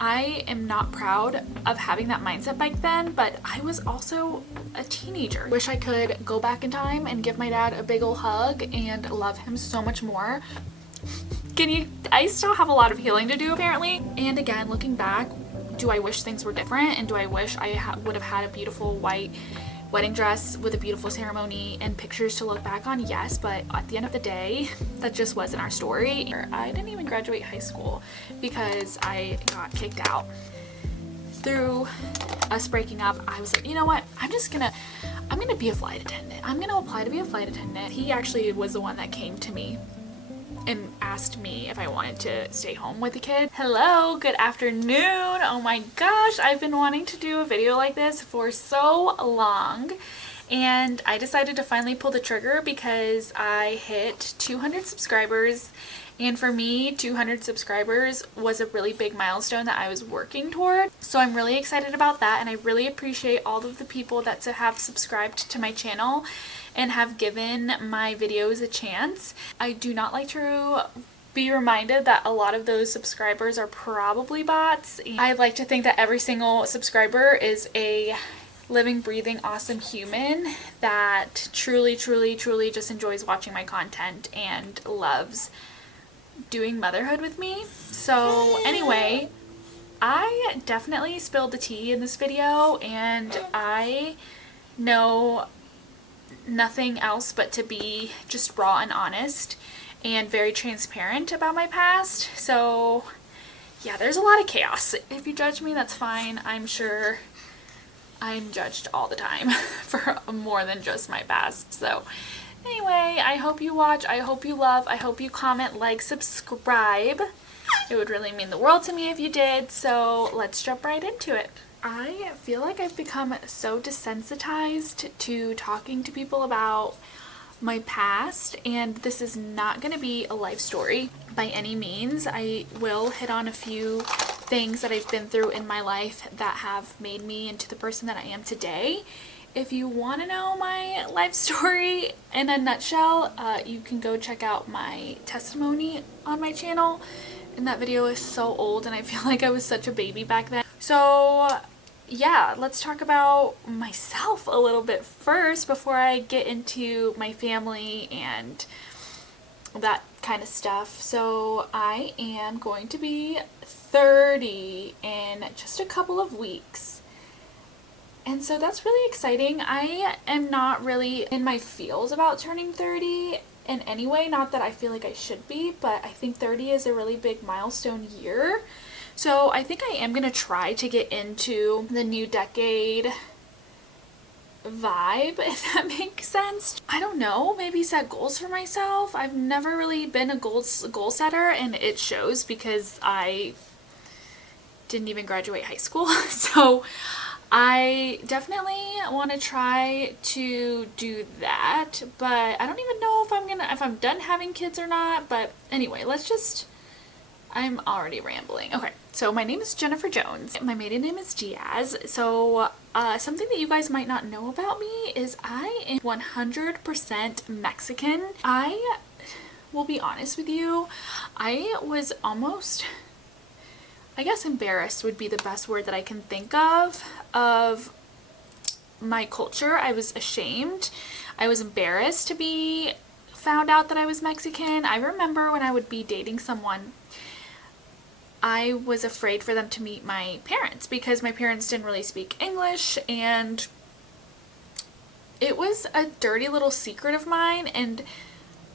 I am not proud of having that mindset back then, but I was also a teenager. Wish I could go back in time and give my dad a big ol' hug and love him so much more. I still have a lot of healing to do apparently. And again, looking back, do I wish things were different? And do I wish I would have had a beautiful white wedding dress with a beautiful ceremony and pictures to look back on? Yes, but at the end of the day, that just wasn't our story. I didn't even graduate high school because I got kicked out. Through us breaking up, I was like, you know what, I'm gonna be a flight attendant. I'm gonna apply to be a flight attendant. He actually was the one that came to me and asked me if I wanted to stay home with the kid. Hello, good afternoon. Oh my gosh, I've been wanting to do a video like this for so long, and I decided to finally pull the trigger because I hit 200 subscribers, and for me 200 subscribers was a really big milestone that I was working toward. So I'm really excited about that, and I really appreciate all of the people that have subscribed to my channel and have given my videos a chance. I do not like to be reminded that a lot of those subscribers are probably bots. I'd like to think that every single subscriber is a living, breathing, awesome human that truly, truly, truly just enjoys watching my content and loves doing motherhood with me. So anyway, I definitely spilled the tea in this video, and I know nothing else but to be just raw and honest and very transparent about my past. So yeah, there's a lot of chaos. If you judge me, that's fine. I'm sure I'm judged all the time for more than just my past. So anyway, I hope you watch, I hope you love, I hope you comment, like, subscribe. It would really mean the world to me if you did. So let's jump right into it. I feel like I've become so desensitized to talking to people about my past, and this is not going to be a life story by any means. I will hit on a few things that I've been through in my life that have made me into the person that I am today. If you want to know my life story in a nutshell, you can go check out my testimony on my channel. And that video is so old, and I feel like I was such a baby back then. So yeah, let's talk about myself a little bit first before I get into my family and that kind of stuff. So I am going to be 30 in just a couple of weeks. And so that's really exciting. I am not really in my feels about turning 30 in any way. Not that I feel like I should be, but I think 30 is a really big milestone year. So I think I am going to try to get into the new decade vibe, if that makes sense. I don't know, maybe set goals for myself. I've never really been a goal setter, and it shows because I didn't even graduate high school. So I definitely want to try to do that, but I don't even know if I'm done having kids or not. But anyway, I'm already rambling. Okay, so my name is Jennifer Jones. My maiden name is Diaz. So something that you guys might not know about me is I am 100% Mexican. I will be honest with you, I was almost, I guess embarrassed would be the best word that I can think of my culture. I was ashamed. I was embarrassed to be found out that I was Mexican. I remember when I would be dating someone, I was afraid for them to meet my parents because my parents didn't really speak English, and it was a dirty little secret of mine. And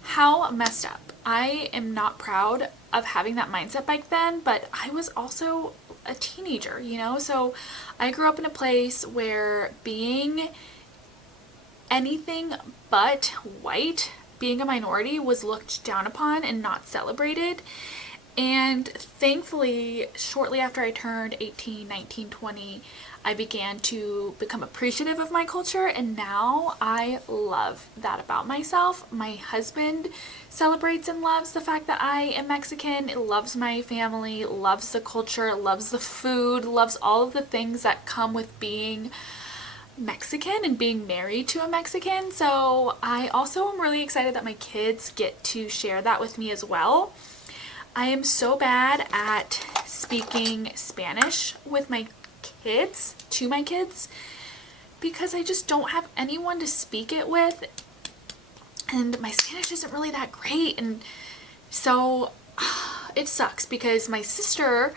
how messed up. I am not proud of having that mindset back then, but I was also a teenager, you know? So I grew up in a place where being anything but white, being a minority, was looked down upon and not celebrated. And thankfully, shortly after I turned 18, 19, 20, I began to become appreciative of my culture, and now I love that about myself. My husband celebrates and loves the fact that I am Mexican, loves my family, loves the culture, loves the food, loves all of the things that come with being Mexican and being married to a Mexican. So I also am really excited that my kids get to share that with me as well. I am so bad at speaking Spanish with my kids, to my kids, because I just don't have anyone to speak it with, and my Spanish isn't really that great, and so it sucks because my sister,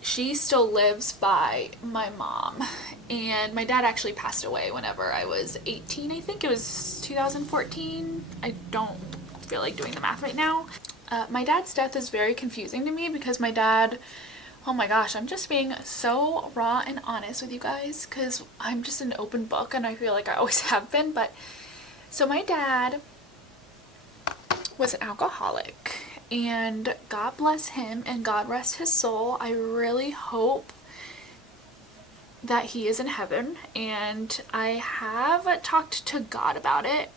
she still lives by my mom, and my dad actually passed away whenever I was 18. I think it was 2014. I don't feel like doing the math right now. My dad's death is very confusing to me because my dad, oh my gosh, I'm just being so raw and honest with you guys because I'm just an open book, and I feel like I always have been. But so my dad was an alcoholic, and God bless him and God rest his soul. I really hope that he is in heaven, and I have talked to God about it,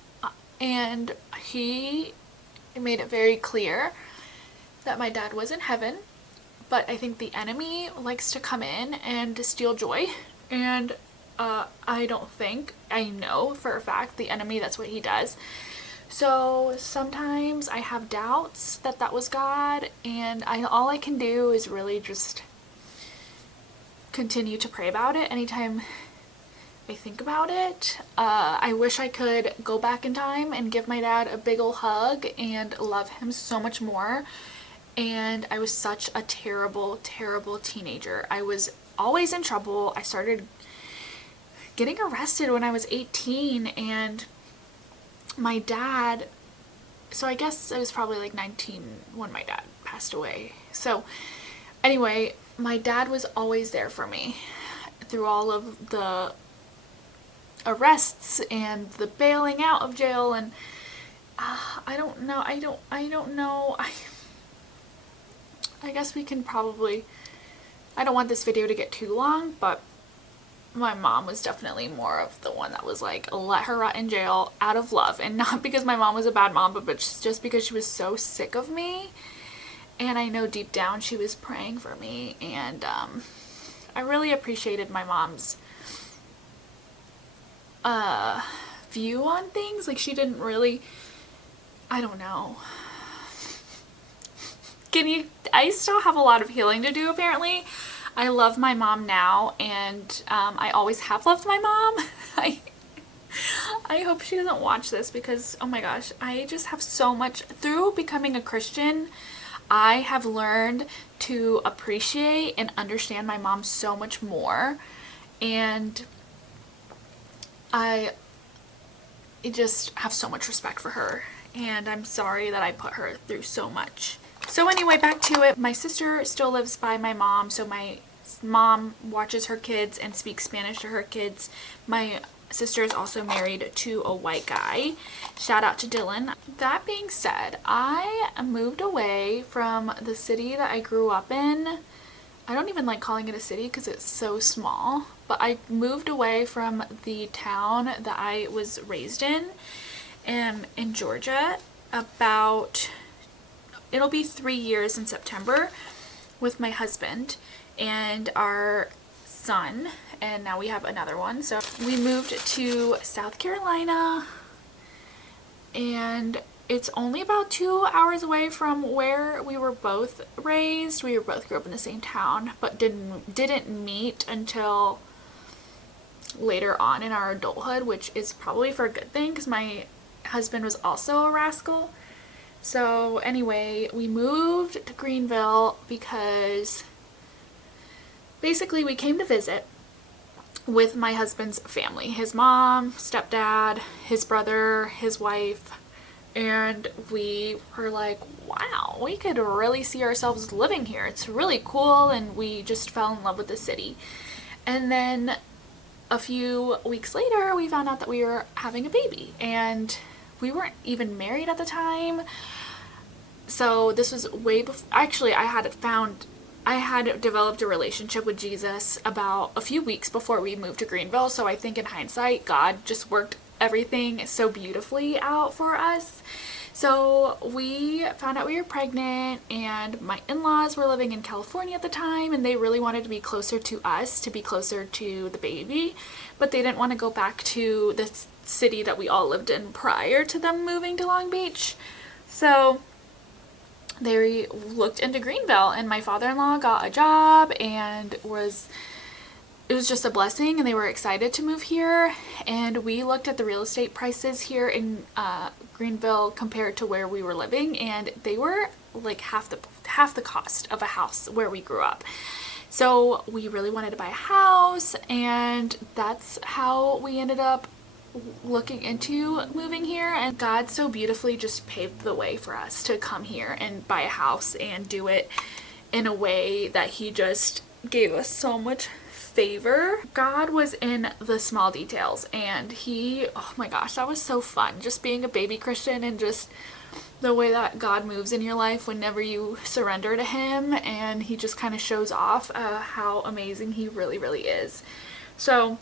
and he made it very clear that my dad was in heaven, but I think the enemy likes to come in and to steal joy, and I don't think, I know for a fact the enemy, that's what he does. So sometimes I have doubts that that was God, and all I can do is really just continue to pray about it anytime I think about it. I wish I could go back in time and give my dad a big ol' hug and love him so much more. And I was such a terrible, terrible teenager. I was always in trouble. I started getting arrested when I was 18, and my dad, so I guess I was probably like 19 when my dad passed away. So anyway, my dad was always there for me through all of the arrests and the bailing out of jail, and I don't know, I guess we can probably, I don't want this video to get too long, but my mom was definitely more of the one that was like, let her rot in jail out of love, and not because my mom was a bad mom, but just because she was so sick of me, and I know deep down she was praying for me. And I really appreciated my mom's view on things. Like, she didn't really, I don't know, I still have a lot of healing to do apparently. I love my mom now, and I always have loved my mom. I hope she doesn't watch this because, oh my gosh, I just have so much, through becoming a Christian, I have learned to appreciate and understand my mom so much more, and I just have so much respect for her, and I'm sorry that I put her through so much. So anyway, back to it. My sister still lives by my mom, so my mom watches her kids and speaks Spanish to her kids. My sister is also married to a white guy. Shout out to Dylan. That being said, I moved away from the city that I grew up in. I don't even like calling it a city because it's so small, but I moved away from the town that I was raised in Georgia, about, it'll be 3 years in September, with my husband and our son, and now we have another one. So we moved to South Carolina, and it's only about 2 hours away from where we were both raised. We both grew up in the same town, but didn't meet until later on in our adulthood, which is probably for a good thing because my husband was also a rascal. So anyway, we moved to Greenville because basically we came to visit with my husband's family, his mom, stepdad, his brother, his wife, and we were like, wow, we could really see ourselves living here. It's really cool, and we just fell in love with the city. And then a few weeks later, we found out that we were having a baby, and we weren't even married at the time. So this was way before, actually I had developed a relationship with Jesus about a few weeks before we moved to Greenville. So I think in hindsight, God just worked everything so beautifully out for us. So we found out we were pregnant, and my in-laws were living in California at the time, and they really wanted to be closer to us, to be closer to the baby, but they didn't want to go back to the city that we all lived in prior to them moving to Long Beach. So they looked into Greenville, and my father-in-law got a job, and it was just a blessing, and they were excited to move here. And we looked at the real estate prices here in Greenville compared to where we were living, and they were like half the cost of a house where we grew up. So we really wanted to buy a house, and that's how we ended up looking into moving here. And God so beautifully just paved the way for us to come here and buy a house and do it in a way that he just gave us so much favor. God was in the small details, and oh my gosh, that was so fun, just being a baby Christian, and just the way that God moves in your life whenever you surrender to him, and he just kind of shows off how amazing he really, really is. So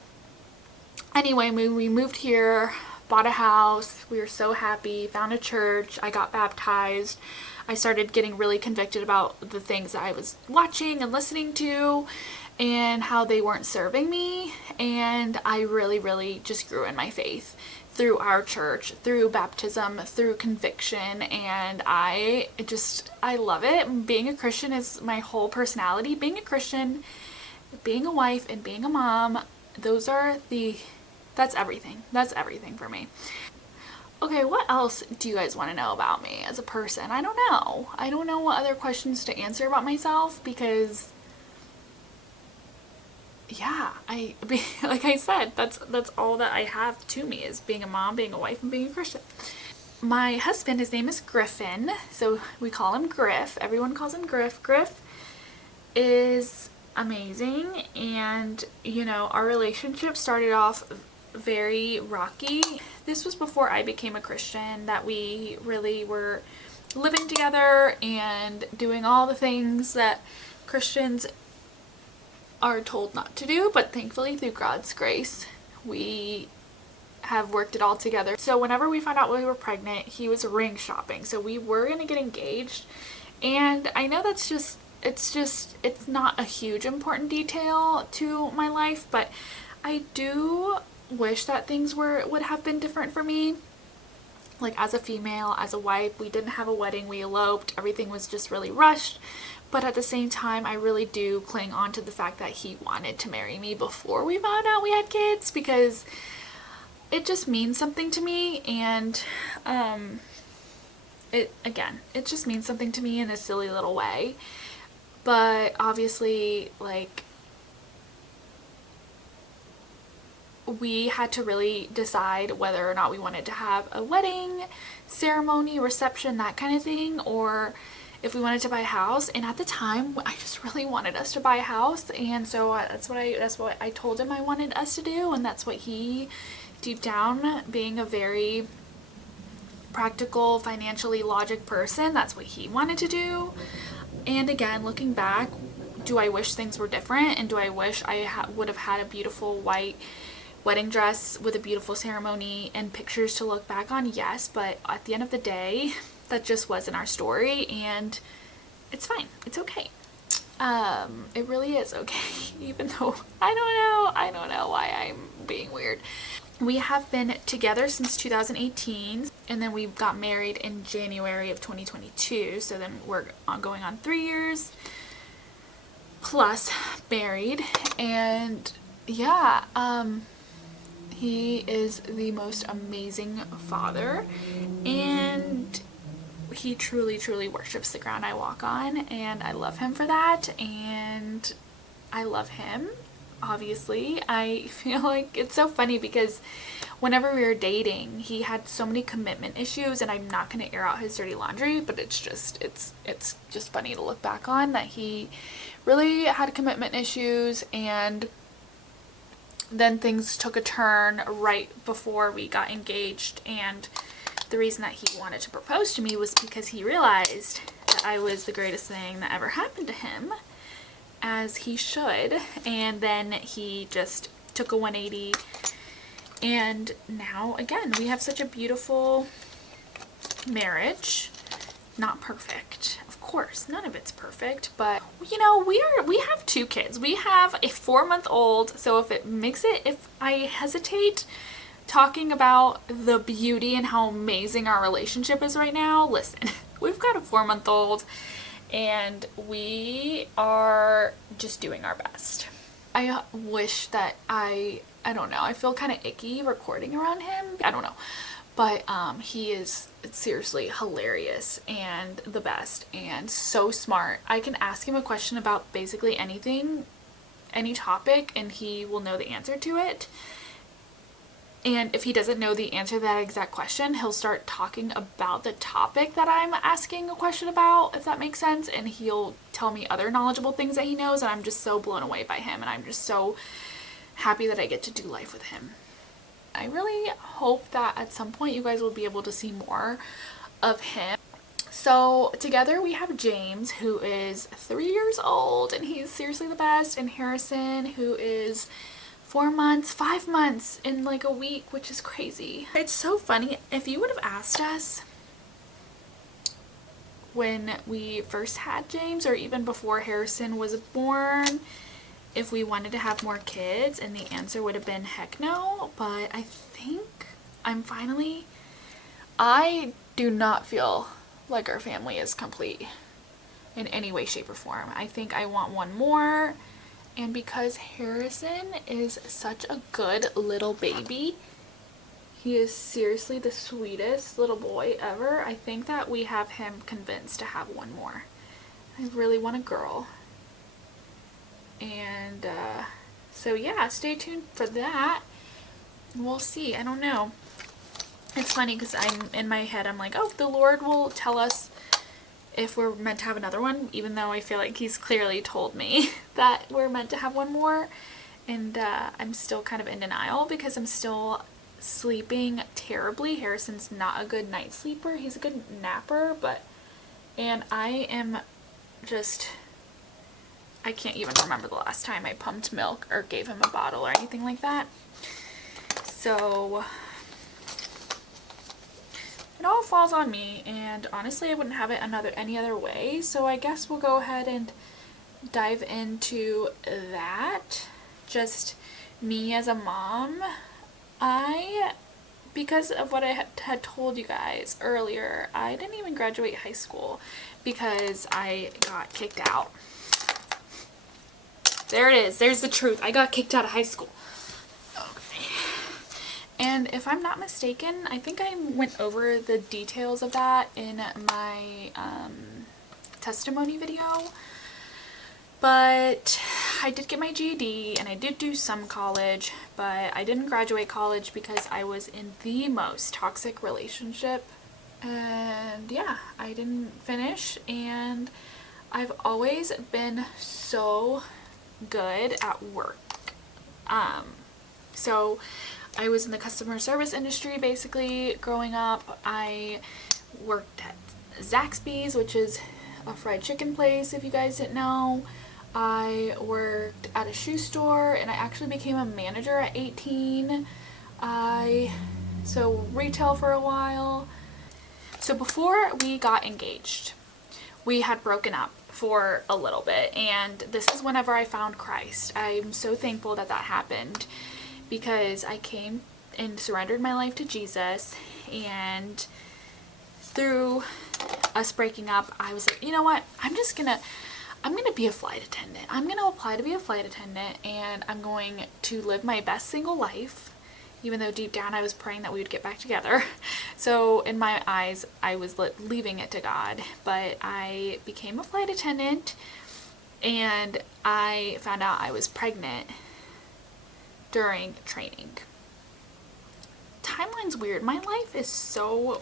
anyway, we moved here, bought a house, we were so happy, found a church, I got baptized. I started getting really convicted about the things that I was watching and listening to, and how they weren't serving me. And I really, really just grew in my faith through our church, through baptism, through conviction, and I love it. Being a Christian is my whole personality. Being a Christian, being a wife, and being a mom, that's everything. That's everything for me. Okay, what else do you guys want to know about me as a person? I don't know. I don't know what other questions to answer about myself, because yeah, like I said, that's all that I have to me, is being a mom, being a wife, and being a Christian. My husband, his name is Griffin, so we call him Griff. Everyone calls him Griff. Griff is amazing, and our relationship started off very rocky. This was before I became a Christian, that we really were living together and doing all the things that Christians are told not to do, but thankfully through God's grace we have worked it all together. So whenever we found out we were pregnant, he was ring shopping, so we were gonna get engaged. And I know it's not a huge important detail to my life, but I do wish that things would have been different for me. Like, as a female, as a wife, we didn't have a wedding, we eloped, everything was just really rushed. But at the same time, I really do cling on to the fact that he wanted to marry me before we found out we had kids, because it just means something to me. And it just means something to me in a silly little way. But obviously, like, we had to really decide whether or not we wanted to have a wedding, ceremony, reception, that kind of thing, or if we wanted to buy a house. And at the time, I just really wanted us to buy a house, and so that's what I told him I wanted us to do, and that's what he, deep down, being a very practical, financially logic person, that's what he wanted to do. And again, looking back, do I wish things were different, and do I wish I would have had a beautiful white wedding dress with a beautiful ceremony and pictures to look back on? Yes, but at the end of the day, that just wasn't our story, and it's fine. It's okay. It really is okay, even though I don't know why I'm being weird. We have been together since 2018, and then we got married in January of 2022, so then we're going on 3 years plus married. And yeah, he is the most amazing father, and he truly, truly worships the ground I walk on, and I love him for that, and I love him. Obviously, I feel like it's so funny because whenever we were dating, he had so many commitment issues, and I'm not going to air out his dirty laundry, but it's just funny to look back on that he really had commitment issues. And then things took a turn right before we got engaged, and the reason that he wanted to propose to me was because he realized that I was the greatest thing that ever happened to him, as he should. And then he just took a 180, and now again we have such a beautiful marriage. Not perfect, of course, none of it's perfect, but we have 2 kids. We have a 4-month-old, so if I hesitate talking about the beauty and how amazing our relationship is right now, listen, we've got a 4-month-old and we are just doing our best. I wish that I don't know, I feel kind of icky recording around him. I don't know. But he is seriously hilarious and the best and so smart. I can ask him a question about basically anything, any topic, and he will know the answer to it. And if he doesn't know the answer to that exact question, he'll start talking about the topic that I'm asking a question about, if that makes sense. And he'll tell me other knowledgeable things that he knows, and I'm just so blown away by him. And I'm just so happy that I get to do life with him. I really hope that at some point you guys will be able to see more of him. So together we have James, who is 3 years old, and he's seriously the best, and Harrison, who is 4 months, 5 months in like a week, which is crazy. It's so funny. If you would have asked us when we first had James, or even before Harrison was born, if we wanted to have more kids, and the answer would have been heck no. But I think I do not feel like our family is complete in any way, shape, or form. I think I want one more. And because Harrison is such a good little baby, he is seriously the sweetest little boy ever, I think that we have him convinced to have one more. I really want a girl. And so yeah, stay tuned for that. We'll see. I don't know. It's funny because I'm in my head, I'm like, oh, the Lord will tell us if we're meant to have another one, even though I feel like he's clearly told me that we're meant to have one more. And I'm still kind of in denial because I'm still sleeping terribly. Harrison's not a good night sleeper. He's a good napper, and I am just, I can't even remember the last time I pumped milk or gave him a bottle or anything like that. So it all falls on me, and honestly I wouldn't have it any other way. So I guess we'll go ahead and dive into that. Just me as a mom. Because of what I had told you guys earlier, I didn't even graduate high school because I got kicked out. There it is. There's the truth. I got kicked out of high school. Okay. And if I'm not mistaken, I think I went over the details of that in my testimony video. But I did get my GED and I did do some college, but I didn't graduate college because I was in the most toxic relationship. And yeah, I didn't finish, and I've always been so good at work. So I was in the customer service industry basically growing up. I worked at Zaxby's, which is a fried chicken place, if you guys didn't know. I worked at a shoe store, and I actually became a manager at 18. So retail for a while. So before we got engaged, we had broken up for a little bit, and this is whenever I found Christ. I'm so thankful that that happened, because I came and surrendered my life to Jesus, and through us breaking up, I was like, you know what, I'm gonna be a flight attendant. I'm gonna apply to be a flight attendant, and I'm going to live my best single life, even though deep down I was praying that we would get back together. So in my eyes, I was leaving it to God. But I became a flight attendant, and I found out I was pregnant during training. Timeline's weird. My life is so,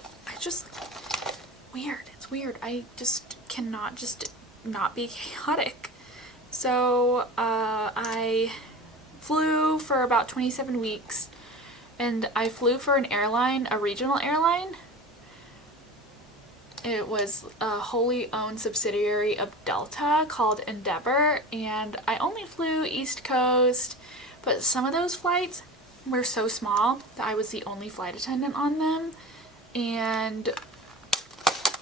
weird. It's weird. I just cannot just not be chaotic. So I flew for about 27 weeks, and I flew for an airline, a regional airline. It was a wholly owned subsidiary of Delta called Endeavor, and I only flew East Coast, but some of those flights were so small that I was the only flight attendant on them, and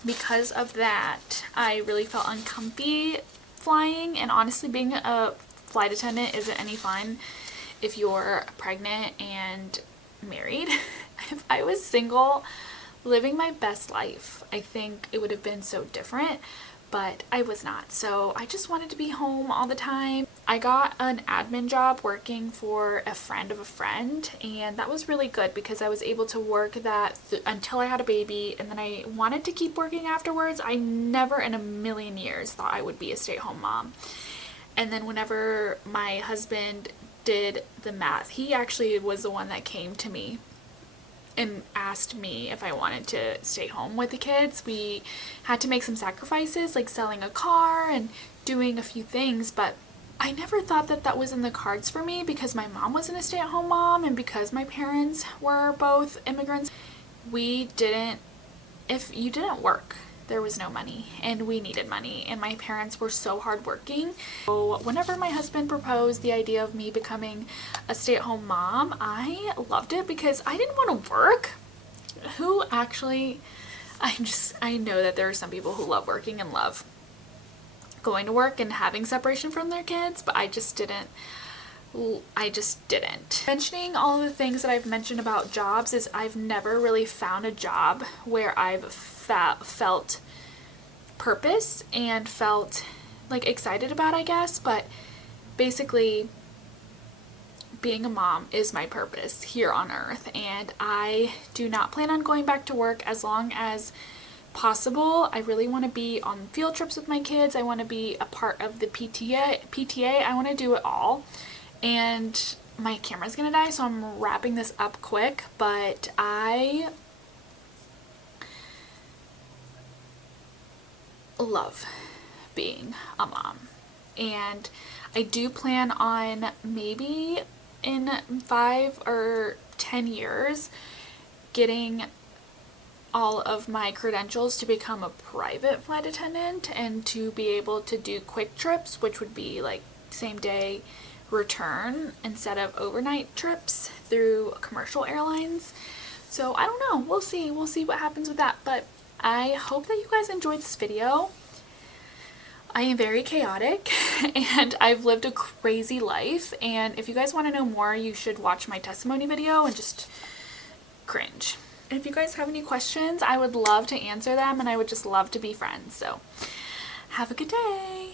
because of that, I really felt uncomfy flying. And honestly, being a flight attendant isn't any fun if you're pregnant and married. If I was single, living my best life. I think it would have been so different, but I was not. So I just wanted to be home all the time. I got an admin job working for a friend of a friend, and that was really good because I was able to work that until I had a baby, and then I wanted to keep working afterwards. I never in a million years thought I would be a stay-at-home mom. And then whenever my husband did the math, he actually was the one that came to me and asked me if I wanted to stay home with the kids. We had to make some sacrifices, like selling a car and doing a few things, but I never thought that that was in the cards for me because my mom wasn't a stay-at-home mom, and because my parents were both immigrants. If you didn't work, there was no money, and we needed money, and my parents were so hardworking. So whenever my husband proposed the idea of me becoming a stay-at-home mom, I loved it because I didn't want to work. I know that there are some people who love working and love going to work and having separation from their kids, but I just didn't. Mentioning all the things that I've mentioned about jobs is I've never really found a job where I've felt purpose and felt like excited about, I guess, but basically being a mom is my purpose here on earth, and I do not plan on going back to work as long as possible. I really want to be on field trips with my kids. I want to be a part of the PTA. I want to do it all. And my camera's gonna die, so I'm wrapping this up quick, but I love being a mom, and I do plan on maybe in 5 or 10 years getting all of my credentials to become a private flight attendant and to be able to do quick trips, which would be like same day return instead of overnight trips through commercial airlines. So I don't know, we'll see what happens with that, but I hope that you guys enjoyed this video. I am very chaotic and I've lived a crazy life, and if you guys want to know more, you should watch my testimony video and just cringe. And if you guys have any questions, I would love to answer them, and I would just love to be friends. So have a good day.